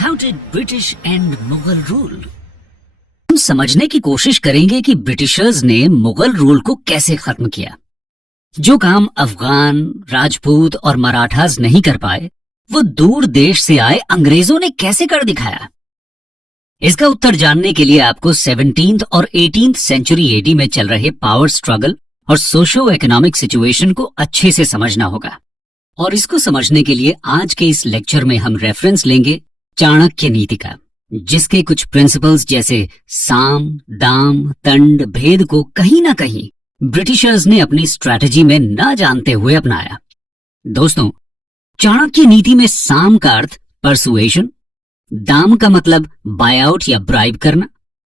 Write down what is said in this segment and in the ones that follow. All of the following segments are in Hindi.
How did British and Mughal rule? हम समझने की कोशिश करेंगे कि ब्रिटिशर्स ने मुगल रूल को कैसे खत्म किया। जो काम अफगान, राजपूत और मराठास नहीं कर पाए, वो दूर देश से आए अंग्रेजों ने कैसे कर दिखाया। इसका उत्तर जानने के लिए आपको 17th और 18th सेंचुरी एडी में चल रहे पावर स्ट्रगल और सोशो इकोनॉमिक सिचुएशन को अच्छे से समझना होगा। और इसको समझने के लिए आज के इस लेक्चर में हम रेफरेंस लेंगे चाणक्य नीति का, जिसके कुछ प्रिंसिपल्स जैसे साम, दाम, दंड, भेद को कहीं ना कहीं ब्रिटिशर्स ने अपनी स्ट्रैटेजी में ना जानते हुए अपनाया। दोस्तों, चाणक्य नीति में साम का अर्थ परसुएशन, दाम का मतलब बाय आउट या ब्राइब करना,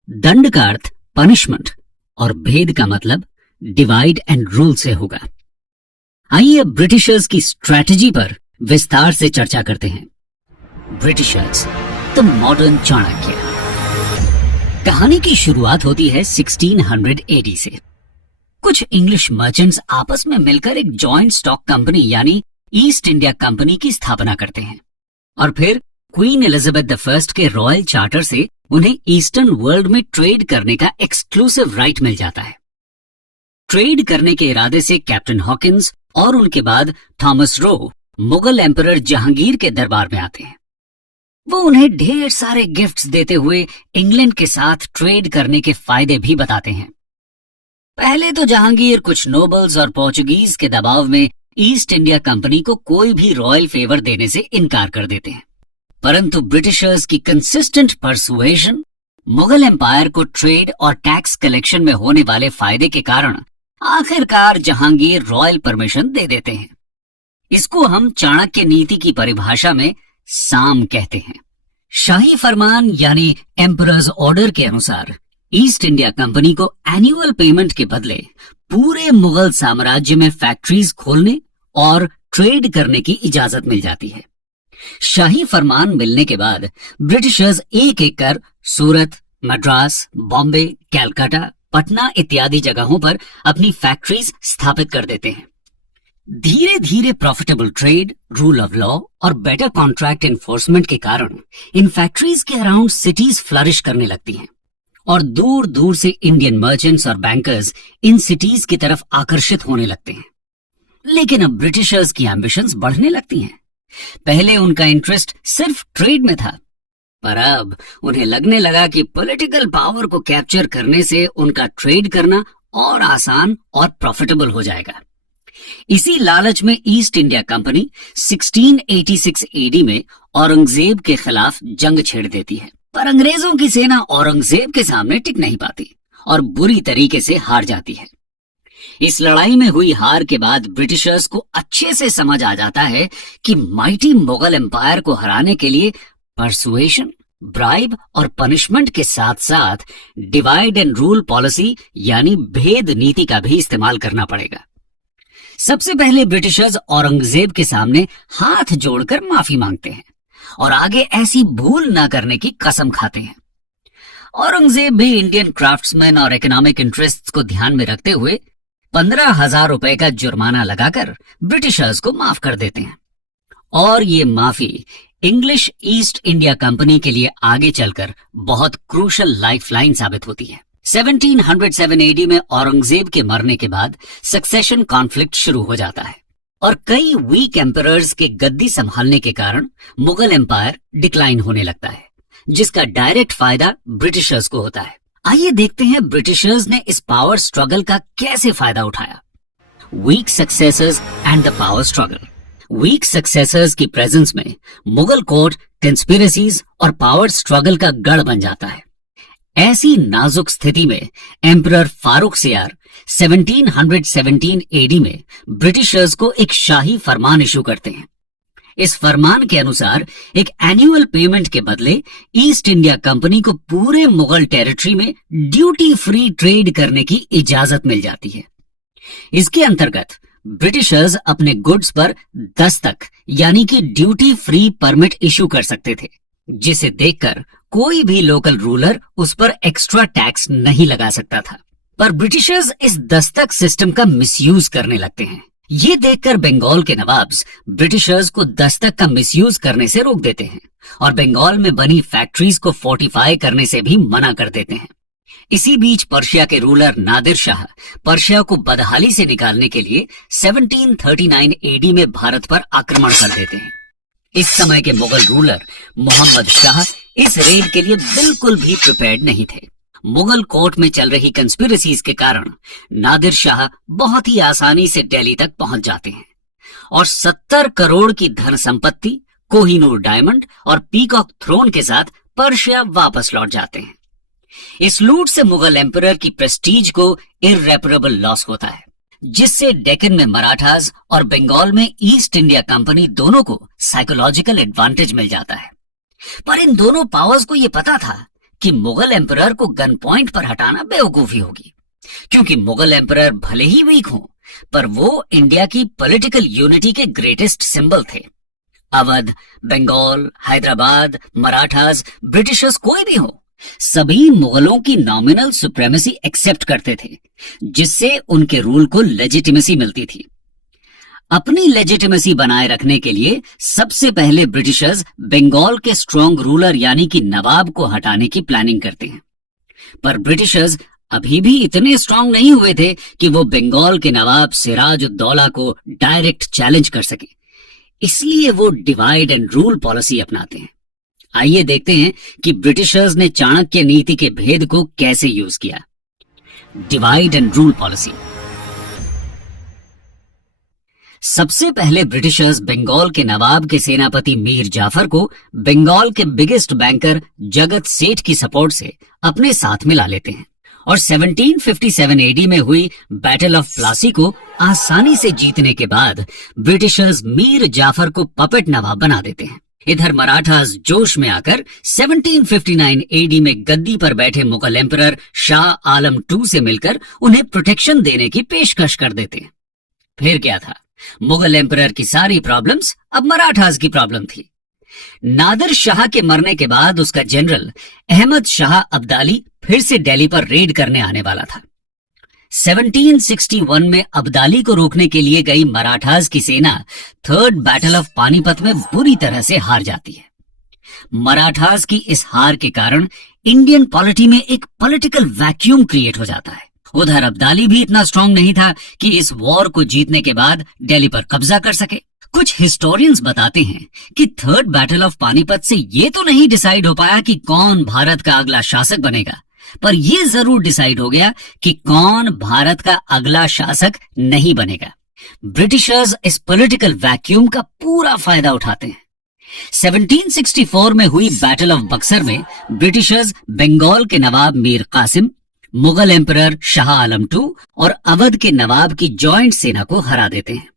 दंड का अर्थ पनिशमेंट और भेद का मतलब डिवाइड एंड रूल से होगा। आइए अब ब्रिटिशर्स की स्ट्रैटेजी पर विस्तार से चर्चा करते हैं। Britishers, the modern Chanakya. कहानी की शुरुआत होती है 1600 एडी से। कुछ इंग्लिश मर्चेंट्स आपस में मिलकर एक जॉइंट स्टॉक कंपनी यानी ईस्ट इंडिया कंपनी की स्थापना करते हैं और फिर क्वीन एलिजाबेथ I के रॉयल चार्टर से उन्हें ईस्टर्न वर्ल्ड में ट्रेड करने का एक्सक्लूसिव राइट मिल जाता है। ट्रेड करने के इरादे से कैप्टन हॉकिंस और उनके बाद Thomas Roe Mughal emperor Jahangir के दरबार में आते हैं। वो उन्हें ढेर सारे गिफ्ट्स देते हुए इंग्लैंड के साथ ट्रेड करने के फायदे भी बताते हैं। पहले तो जहांगीर कुछ नोबल्स और पोर्चुगीज के दबाव में ईस्ट इंडिया कंपनी को कोई भी रॉयल फेवर देने से इनकार कर देते हैं, परंतु ब्रिटिशर्स की कंसिस्टेंट परसुएशन मुगल एम्पायर को ट्रेड और टैक्स कलेक्शन में होने वाले फायदे के कारण आखिरकार जहांगीर रॉयल परमिशन दे देते हैं। इसको हम चाणक्य नीति की परिभाषा में साम कहते हैं। शाही फरमान यानी एम्परर्स ऑर्डर के अनुसार ईस्ट इंडिया कंपनी को एनुअल पेमेंट के बदले पूरे मुगल साम्राज्य में फैक्ट्रीज खोलने और ट्रेड करने की इजाजत मिल जाती है। शाही फरमान मिलने के बाद ब्रिटिशर्स एक एक कर सूरत, मद्रास, बॉम्बे, कैलकाटा, पटना इत्यादि जगहों पर अपनी फैक्ट्रीज स्थापित कर देते हैं। धीरे धीरे profitable trade, rule of law और बेटर कॉन्ट्रैक्ट एनफोर्समेंट के कारण इन फैक्ट्रीज के अराउंड सिटीज फ्लरिश करने लगती हैं और दूर दूर से इंडियन मर्चेंट्स और बैंकर्स इन सिटीज की तरफ आकर्षित होने लगते हैं। लेकिन अब ब्रिटिशर्स की एम्बिशंस बढ़ने लगती हैं। पहले उनका इंटरेस्ट सिर्फ ट्रेड में था, पर अब उन्हें लगने लगा कि पॉलिटिकल पावर को कैप्चर करने से उनका ट्रेड करना और आसान और प्रॉफिटेबल हो जाएगा। इसी लालच में ईस्ट इंडिया कंपनी 1686 एडी में औरंगजेब के खिलाफ जंग छेड़ देती है, पर अंग्रेजों की सेना औरंगजेब के सामने टिक नहीं पाती और बुरी तरीके से हार जाती है। इस लड़ाई में हुई हार के बाद ब्रिटिशर्स को अच्छे से समझ आ जाता है कि माइटी मुगल एम्पायर को हराने के लिए परसुएशन, ब्राइब और पनिशमेंट के साथ साथ डिवाइड एंड रूल पॉलिसी यानी भेद नीति का भी इस्तेमाल करना पड़ेगा। सबसे पहले ब्रिटिशर्स औरंगजेब के सामने हाथ जोड़कर माफी मांगते हैं और आगे ऐसी भूल न करने की कसम खाते हैं। औरंगजेब भी इंडियन क्राफ्ट्समैन और इकोनॉमिक इंटरेस्ट्स को ध्यान में रखते हुए 15,000 रुपए का जुर्माना लगाकर ब्रिटिशर्स को माफ कर देते हैं और ये माफी इंग्लिश ईस्ट इंडिया कंपनी के लिए आगे चलकर बहुत क्रूशल लाइफलाइन साबित होती है। 1707 एडी में औरंगजेब के मरने के बाद सक्सेशन कॉन्फ्लिक्ट शुरू हो जाता है और कई वीक एम्परर्स के गद्दी संभालने के कारण मुगल एम्पायर डिक्लाइन होने लगता है, जिसका डायरेक्ट फायदा ब्रिटिशर्स को होता है। आइए देखते हैं ब्रिटिशर्स ने इस पावर स्ट्रगल का कैसे फायदा उठाया। Weak successors and the power struggle. Weak successors की प्रेजेंस में मुगल कोर्ट कंस्पिरेसीज और पावर स्ट्रगल का गढ़ बन जाता है। ऐसी नाजुक स्थिति में एम्परर फारूक सियार 1717 एडी में ब्रिटिशर्स को एक शाही फरमान इशू करते हैं। इस फरमान के अनुसार एक एनुअल पेमेंट के बदले ईस्ट इंडिया कंपनी को पूरे मुगल टेरिटरी में ड्यूटी फ्री ट्रेड करने की इजाजत मिल जाती है। इसके अंतर्गत ब्रिटिशर्स अपने गुड्स पर दस्तक यानी कि ड्यूटी फ्री परमिट इशू कर सकते थे, जिसे देखकर कोई भी लोकल रूलर उस पर एक्स्ट्रा टैक्स नहीं लगा सकता था। पर ब्रिटिशर्स इस दस्तक सिस्टम का मिसयूज करने लगते हैं। ये देखकर बंगाल के नवाब्स ब्रिटिशर्स को दस्तक का मिसयूज करने से रोक देते हैं और बंगाल में बनी फैक्ट्रीज को फोर्टिफाई करने से भी मना कर देते हैं। इसी बीच पर्शिया के रूलर नादिर शाह पर्शिया को बदहाली से निकालने के लिए 1739 एडी में भारत पर आक्रमण कर देते हैं। इस समय के मुगल रूलर मोहम्मद शाह इस रेड के लिए बिल्कुल भी प्रिपेयर्ड नहीं थे। मुगल कोर्ट में चल रही कंस्पिरेसीज के कारण नादिर शाह बहुत ही आसानी से दिल्ली तक पहुंच जाते हैं और 70 करोड़ की धन संपत्ति, कोहिनूर डायमंड और पीकॉक थ्रोन के साथ पर्शिया वापस लौट जाते हैं। इस लूट से मुगल एम्परर की प्रेस्टीज को इररेपरेबल लॉस होता है, जिससे डेक्कन में मराठास और बंगाल में ईस्ट इंडिया कंपनी दोनों को साइकोलॉजिकल एडवांटेज मिल जाता है। पर इन दोनों पावर्स को यह पता था कि मुगल एम्परर को गन पॉइंट पर हटाना बेवकूफी होगी, क्योंकि मुगल एम्परर भले ही वीक हों, पर वो इंडिया की पॉलिटिकल यूनिटी के ग्रेटेस्ट सिंबल थे। अवध, बंगाल, हैदराबाद, मराठास, ब्रिटिशर्स कोई भी हो, सभी मुगलों की नॉमिनल सुप्रीमेसी एक्सेप्ट करते थे, जिससे उनके रूल को लेजिटिमेसी मिलती थी। अपनी लेजिटिमेसी बनाए रखने के लिए सबसे पहले ब्रिटिशर्स बंगाल के स्ट्रॉन्ग रूलर यानी कि नवाब को हटाने की प्लानिंग करते हैं। पर ब्रिटिशर्स अभी भी इतने स्ट्रॉन्ग नहीं हुए थे कि वो बंगाल के नवाब सिराज उद दौला को डायरेक्ट चैलेंज कर सके, इसलिए वो डिवाइड एंड रूल पॉलिसी अपनाते हैं। आइए देखते हैं कि ब्रिटिशर्स ने चाणक्य नीति के भेद को कैसे यूज किया। Divide and rule policy. सबसे पहले ब्रिटिशर्स बंगाल के नवाब के सेनापति मीर जाफर को बंगाल के बिगेस्ट बैंकर जगत सेठ की सपोर्ट से अपने साथ मिला लेते हैं और 1757 एडी में हुई बैटल ऑफ प्लासी को आसानी से जीतने के बाद ब्रिटिशर्स मीर जाफर को पपेट नवाब बना देते हैं। इधर मराठास जोश में आकर 1759 एडी में गद्दी पर बैठे मुगल एम्परर शाह आलम II से मिलकर उन्हें प्रोटेक्शन देने की पेशकश कर देते हैं। फिर क्या था, मुगल एम्परर की सारी प्रॉब्लम्स अब मराठास की प्रॉब्लम थी। नादिर शाह के मरने के बाद उसका जनरल अहमद शाह अब्दाली फिर से दिल्ली पर रेड करने आने वाला था। 1761 में अब्दाली को रोकने के लिए गई मराठास की सेना थर्ड बैटल ऑफ पानीपत में बुरी तरह से हार जाती है। मराठास की इस हार के कारण इंडियन पॉलिटी में एक पॉलिटिकल वैक्यूम क्रिएट हो जाता है। उधर अब्दाली भी इतना स्ट्रांग नहीं था कि इस वॉर को जीतने के बाद दिल्ली पर कब्जा कर सके। कुछ हिस्टोरियंस बताते हैं कि थर्ड बैटल ऑफ पानीपत से ये तो नहीं डिसाइड हो पाया कि कौन भारत का अगला शासक बनेगा, पर यह जरूर डिसाइड हो गया कि कौन भारत का अगला शासक नहीं बनेगा। ब्रिटिशर्स इस पॉलिटिकल वैक्यूम का पूरा फायदा उठाते हैं। 1764 में हुई बैटल ऑफ बक्सर में ब्रिटिशर्स बंगाल के नवाब मीर कासिम, मुगल एम्परर शाह आलम II और अवध के नवाब की जॉइंट सेना को हरा देते हैं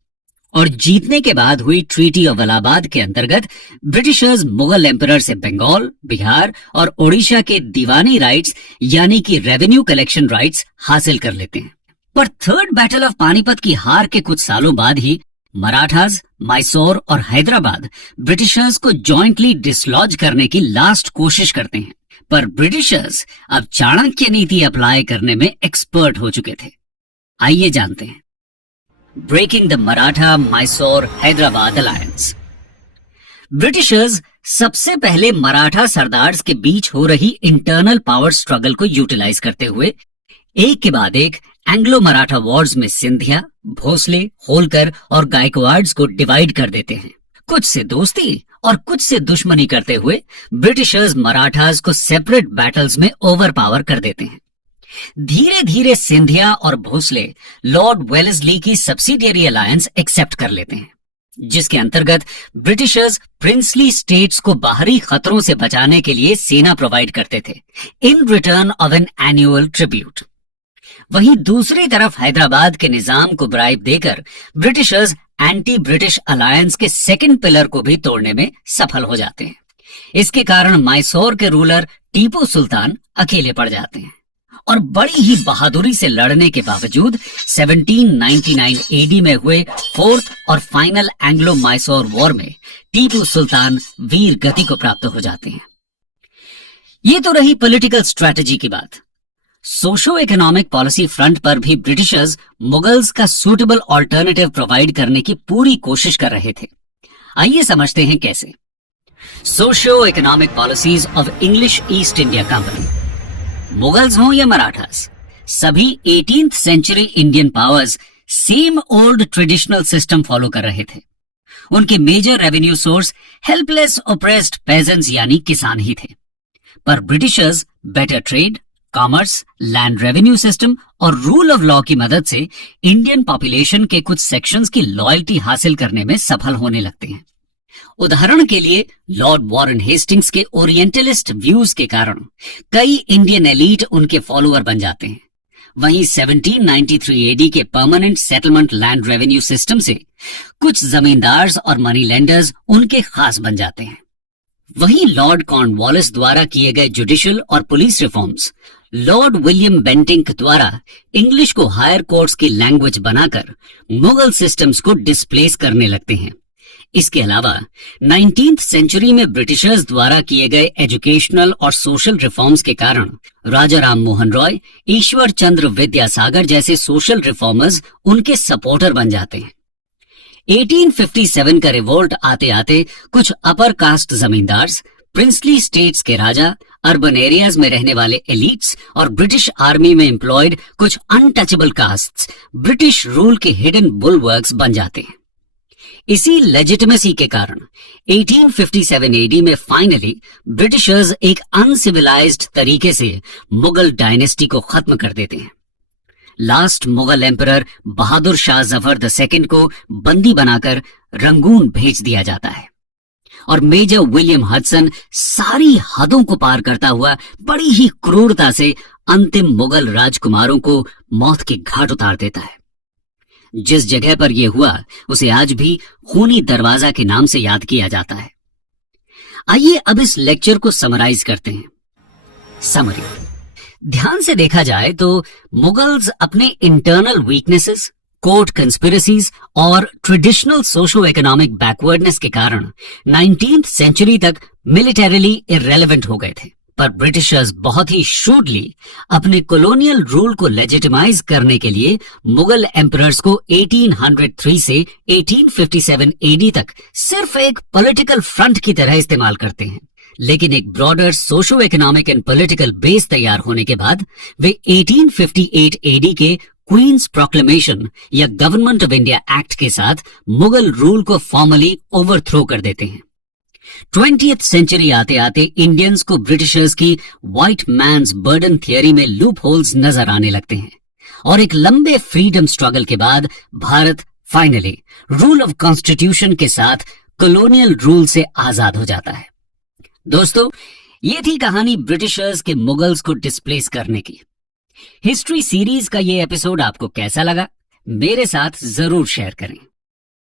और जीतने के बाद हुई ट्रीटी ऑफ इलाहाबाद के अंतर्गत ब्रिटिशर्स मुगल एम्परर से बंगाल, बिहार और ओडिशा के दीवानी राइट्स यानी कि रेवेन्यू कलेक्शन राइट्स हासिल कर लेते हैं। पर थर्ड बैटल ऑफ पानीपत की हार के कुछ सालों बाद ही मराठास, मैसूर और हैदराबाद ब्रिटिशर्स को जॉइंटली डिसलॉज करने की लास्ट कोशिश करते हैं, पर ब्रिटिशर्स अब चाणक्य नीति अप्लाई करने में एक्सपर्ट हो चुके थे। आइए जानते हैं breaking the Maratha Mysore Hyderabad alliance. Britishers सबसे पहले मराठा सरदार्स के बीच हो रही इंटरनल पावर स्ट्रगल को यूटिलाइज करते हुए एक के बाद एक एंग्लो मराठा वॉर्स में सिंधिया, भोसले, होलकर और गायकवाड्स को डिवाइड कर देते हैं। कुछ से दोस्ती और कुछ से दुश्मनी करते हुए ब्रिटिशर्स मराठास को सेपरेट बैटल्स में ओवरपावर कर देते हैं। धीरे धीरे सिंधिया और भोसले लॉर्ड वेलेस्ली की सब्सिडियरी अलायंस एक्सेप्ट कर लेते हैं, जिसके अंतर्गत ब्रिटिशर्स प्रिंसली स्टेट्स को बाहरी खतरों से बचाने के लिए सेना प्रोवाइड करते थे in return of an annual tribute. वहीं दूसरी तरफ हैदराबाद के निजाम को ब्राइब देकर ब्रिटिशर्स एंटी ब्रिटिश अलायंस के सेकंड पिलर को भी तोड़ने में सफल हो जाते हैं। इसके कारण मैसूर के रूलर टीपू सुल्तान अकेले पड़ जाते हैं और बड़ी ही बहादुरी से लड़ने के बावजूद 1799 एडी में हुए फोर्थ और फाइनल एंग्लो मैसूर वॉर में टीपू सुल्तान वीर गति को प्राप्त हो जाते हैं। ये तो रही पॉलिटिकल स्ट्रेटजी की बात। सोशो इकोनॉमिक पॉलिसी फ्रंट पर भी ब्रिटिशर्स मुगल्स का सूटेबल ऑल्टरनेटिव प्रोवाइड करने की पूरी कोशिश कर रहे थे। आइए समझते हैं कैसे। Socio economic policies of English East India Company. Mughals हों या मराठास, सभी 18th century Indian powers same old traditional system follow कर रहे थे। उनके major revenue source helpless oppressed peasants यानी किसान ही थे। पर Britishers better trade, commerce, land revenue system और रूल ऑफ लॉ की मदद से इंडियन पॉपुलेशन के कुछ सेक्शंस की लॉयल्टी हासिल करने में सफल होने लगते हैं। उदाहरण के लिए लॉर्ड वॉरेन हेस्टिंग्स के ओरिएंटलिस्ट व्यूज के कारण कई इंडियन एलीट उनके फॉलोअर बन जाते हैं। वहीं 1793 एडी के permanent settlement land revenue system से कुछ जमींदार्स और मनी लेंडर्स उनके खास बन जाते हैं। वहीं लॉर्ड कॉर्नवालिस द्वारा किए गए जुडिशियल और police reforms, Lord William Bentinck द्वारा इंग्लिश को हायर कोर्ट्स की लैंग्वेज बनाकर मुगल सिस्टम्स को डिस्प्लेस करने लगते हैं। इसके अलावा 19th सेंचुरी में ब्रिटिशर्स द्वारा किए गए एजुकेशनल और सोशल रिफॉर्म्स के कारण राजा राम मोहन रॉय, ईश्वर चंद्र विद्यासागर जैसे सोशल रिफॉर्मर्स उनके सपोर्टर बन जाते हैं। 1857 का रिवोल्ट आते आते कुछ upper caste zamindars, princely states के राजा, अर्बन एरियाज में रहने वाले एलिट्स और ब्रिटिश आर्मी में एम्प्लॉयड कुछ अनटचेबल कास्ट्स ब्रिटिश रूल के हिडन बुलवर्क्स बन जाते हैं। इसी लेजिटिमेसी के कारण 1857 एडी में फाइनली ब्रिटिशर्स एक अनसिविलाइज्ड तरीके से मुगल डायनेस्टी को खत्म कर देते हैं। Last Mughal emperor Bahadur Shah Zafar II को बंदी बनाकर रंगून भेज दिया जाता है और मेजर विलियम हडसन सारी हदों को पार करता हुआ बड़ी ही क्रूरता से अंतिम मुगल राजकुमारों को मौत के घाट उतार देता है। जिस जगह पर यह हुआ उसे आज भी खूनी दरवाजा के नाम से याद किया जाता है। आइए अब इस लेक्चर को समराइज करते हैं। समरी, ध्यान से देखा जाए तो मुगल्स अपने इंटरनल वीकनेसेस, कोर्ट कंस्पिरेसीज और ट्रेडिशनल सोशो इकोनॉमिक बैकवर्डनेस के कारण 19th सेंचुरी तक मिलिटरीली इररेलेवेंट हो गए थे। पर ब्रिटिशर्स बहुत ही शूडली अपने कॉलोनियल रूल को लेजिटिमाइज करने के लिए मुगल एम्परर्स को 1803 से 1857 एडी तक सिर्फ एक पॉलिटिकल फ्रंट की तरह इस्तेमाल करते हैं। लेकिन एक broader socio economic and political base तैयार होने के बाद वे 1858 एडी के क्वींस प्रोक्लेमेशन या गवर्नमेंट ऑफ इंडिया एक्ट के साथ मुगल रूल को फॉर्मली ओवरथ्रो कर देते हैं। 20th सेंचुरी आते आते इंडियंस को ब्रिटिशर्स की व्हाइट मैन्स बर्डन थियरी में लूप होल्स नजर आने लगते हैं और एक लंबे फ्रीडम स्ट्रगल के बाद Bharat finally rule of constitution के साथ कॉलोनियल रूल से आजाद हो जाता है। दोस्तों, ये थी कहानी ब्रिटिशर्स के मुगल्स को डिस्प्लेस करने की। हिस्ट्री सीरीज का ये एपिसोड आपको कैसा लगा मेरे साथ जरूर शेयर करें।